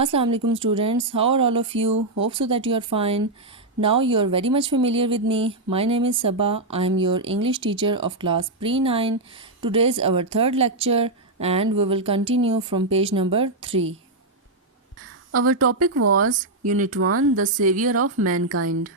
Assalamu alaikum students, how are all of you? Hope so that you are fine. Now you are very much familiar with me. My name is Sabah. I am your English teacher of class pre-9. Today is our third lecture and we will continue from page number 3. Our topic was Unit 1, the Savior of Mankind.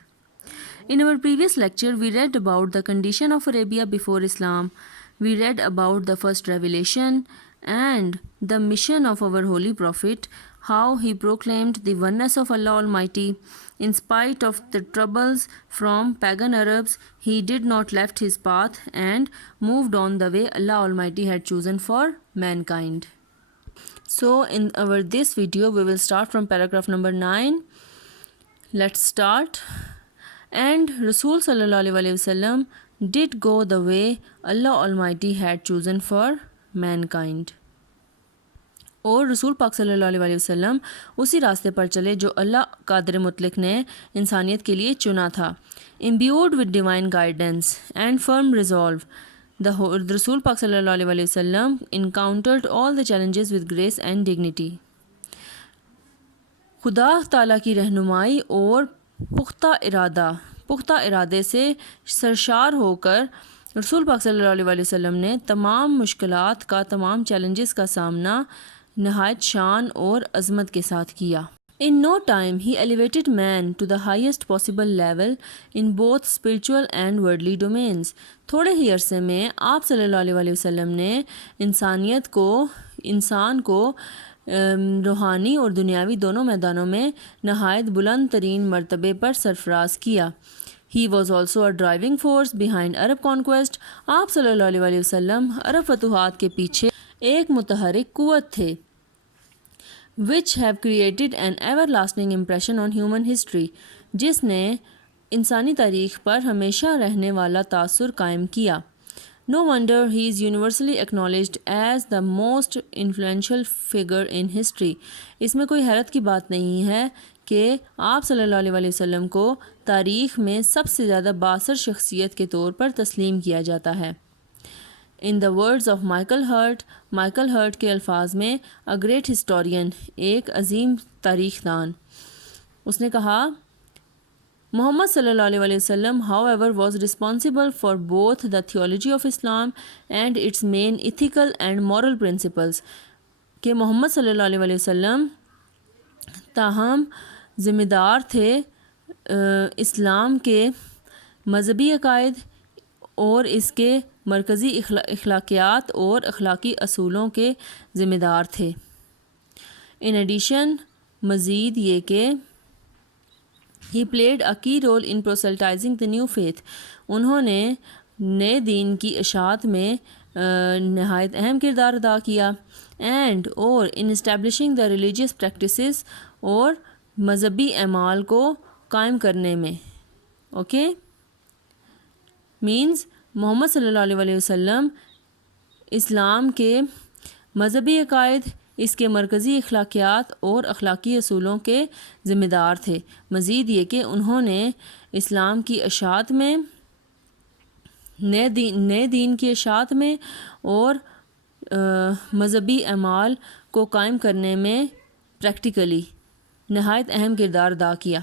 In our previous lecture, we read about the condition of Arabia before Islam. We read about the first revelation and the mission of our Holy Prophet, how he proclaimed the oneness of Allah Almighty. In spite of the troubles from pagan Arabs, he did not left his path and moved on the way Allah Almighty had chosen for mankind. So in our this video, we will start from paragraph number 9. Let's start. And Rasul sallallahu alaihi wasallam did go the way Allah Almighty had chosen for mankind. اور رسول پاک صلی اللہ علیہ وسلم اسی راستے پر چلے جو اللہ قادر مطلق نے انسانیت کے لیے چنا تھا. imbued with divine guidance and firm resolve, the رسول پاک صلی اللہ علیہ وسلم encountered all the challenges with grace and dignity. خدا تعالیٰ کی رہنمائی اور پختہ ارادے سے سرشار ہو کر رسول پاک صلی اللہ علیہ وسلم نے تمام مشکلات کا تمام چیلنجز کا سامنا نہایت شان اور عظمت کے ساتھ کیا. In no time he elevated man to the highest possible level in both spiritual and worldly domains. تھوڑے ہی عرصے میں آپ صلی اللہ علیہ وسلم نے انسان کو روحانی اور دنیاوی دونوں میدانوں میں نہایت بلند ترین مرتبے پر سرفراز کیا. He was also a driving force behind Arab conquest. آپ صلی اللہ علیہ وسلم عرب فتوحات کے پیچھے ایک متحرک قوت تھے. which have created an everlasting impression on human history. جس نے انسانی تاریخ پر ہمیشہ رہنے والا تاثر قائم کیا. No wonder he is universally acknowledged as the most influential figure in history. اس میں کوئی حیرت کی بات نہیں ہے کہ آپ صلی اللہ علیہ وسلم کو تاریخ میں سب سے زیادہ بااثر شخصیت کے طور پر تسلیم کیا جاتا ہے. In the words of Michael Hurt کے الفاظ میں a great historian, ایک عظیم تاریخ دان، اس نے کہا محمد صلی اللہ علیہ وسلم however was responsible for both the theology of Islam and its main ethical and moral principles. کہ محمد صلی اللہ علیہ وسلم تاہم ذمہ دار تھے اسلام کے مذہبی عقائد اور اس کے مرکزی اخلاقیات اور اخلاقی اصولوں کے ذمہ دار تھے. In addition, مزید یہ کہ he played a key role in proselytizing the new faith. انہوں نے نئے دین کی اشاعت میں نہایت اہم کردار ادا کیا. and اور in establishing the religious practices اور مذہبی اعمال کو قائم کرنے میں. اوکے means محمد صلی اللہ علیہ وسلم اسلام کے مذہبی عقائد، اس کے مرکزی اخلاقیات اور اخلاقی اصولوں کے ذمہ دار تھے. مزید یہ کہ انہوں نے اسلام کی اشاعت میں نئے دین کی اشاعت میں اور مذہبی اعمال کو قائم کرنے میں پریکٹیکلی نہایت اہم کردار ادا کیا.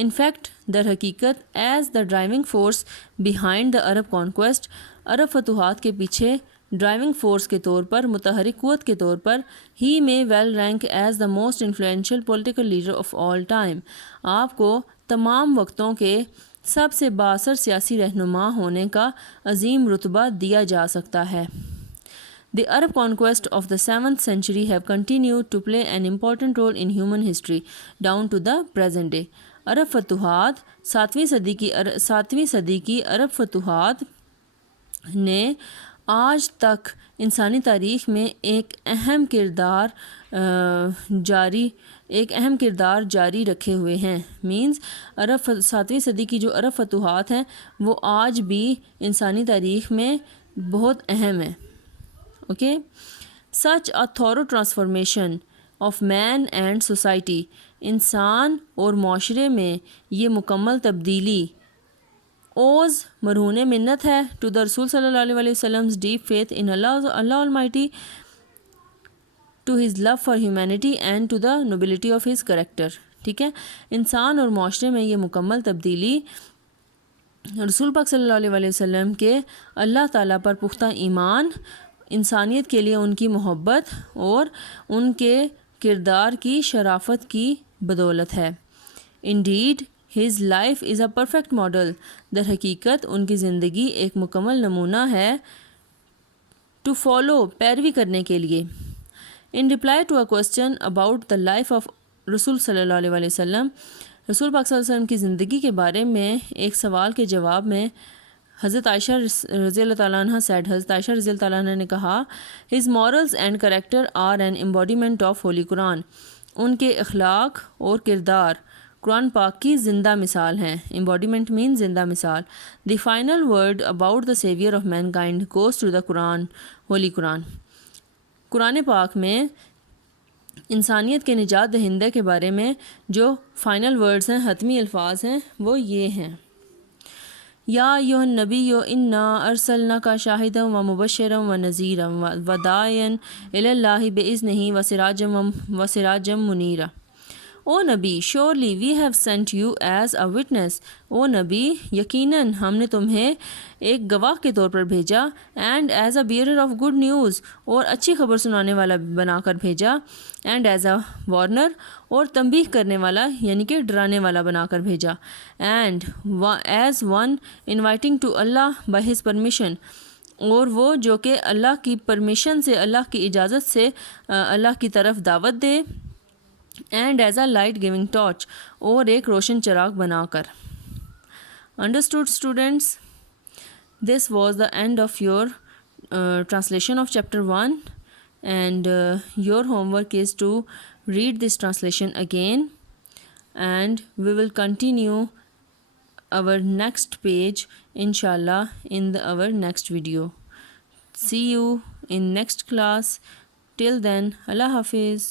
In fact, در حقیقت is the driving force behind the Arab conquest, عرب فتوحات کے پیچھے ڈرائیونگ فورس کے طور پر، متحرک قوت کے طور پر، ہی میں will rank as the most influential political leader of all time. آپ کو تمام وقتوں کے سب سے بااثر سیاسی رہنما ہونے کا عظیم رتبہ دیا جا سکتا ہے. The Arab conquest of the 7th century have continued to play an important role in human history down to the present day. عرب فتوحات ساتویں صدی کی عرب فتوحات نے آج تک انسانی تاریخ میں ایک اہم کردار جاری رکھے ہوئے ہیں. مینز ساتویں صدی کی جو عرب فتوحات ہیں وہ آج بھی انسانی تاریخ میں بہت اہم ہیں. Okay such a thorough transformation of man and society. انسان اور معاشرے میں یہ مکمل تبدیلی اوز مرہون منت ہے ٹو دا رسول صلی اللہ علیہ وسلم deep faith in Allah Almighty, to his love for humanity and to the nobility of his character. ٹھیک ہے، انسان اور معاشرے میں یہ مکمل تبدیلی رسول پاک صلی اللہ علیہ وسلم کے اللہ تعالیٰ پر پختہ ایمان، انسانیت کے لیے ان کی محبت اور ان کے کردار کی شرافت کی بدولت ہے. Indeed, his life is a perfect model. در حقیقت ان کی زندگی ایک مکمل نمونہ ہے to follow، پیروی کرنے کے لیے. In reply to a question about the life of رسول صلی اللہ علیہ وسلم، رسول پاک صلی اللہ علیہ وسلم کی زندگی کے بارے میں ایک سوال کے جواب میں حضرت عائشہ رضی اللہ تعالیٰ عنہ حضرت عائشہ رضی اللہ تعالیٰ عنہ نے کہا his morals and character are an embodiment of Holy Quran. ان کے اخلاق اور کردار قرآن پاک کی زندہ مثال ہیں. Embodiment means زندہ مثال. The final word about the savior of mankind goes to the Quran, Holy Quran. قرآن پاک میں انسانیت کے نجات دہندہ کے بارے میں جو فائنل ورڈز ہیں، حتمی الفاظ ہیں، وہ یہ ہیں: یا ایھا النبی انا ارسلناک شاہدا و مبشرا و نذیرا و داعیا الی اللہ باذنہ و سراجا منیرا. او نبی، surely we have sent you as a witness. او نبی، یقیناً ہم نے تمہیں ایک گواہ کے طور پر بھیجا. and as a bearer of good news، اور اچھی خبر سنانے والا بنا کر بھیجا. and as a warner، اور تنبیہ کرنے والا یعنی کہ ڈرانے والا بنا کر بھیجا. and as one inviting to Allah by his permission، اور وہ جو کہ اللہ کی پرمیشن سے، اللہ کی اجازت سے اللہ کی طرف دعوت دے. And as a light giving torch, اور ایک روشن چراغ بنا کر. Understood students, this was the end of your translation of chapter 1 and your homework is to read this translation again and we will continue our next page inshallah in our next video. See you in next class. Till then, Allah Hafiz.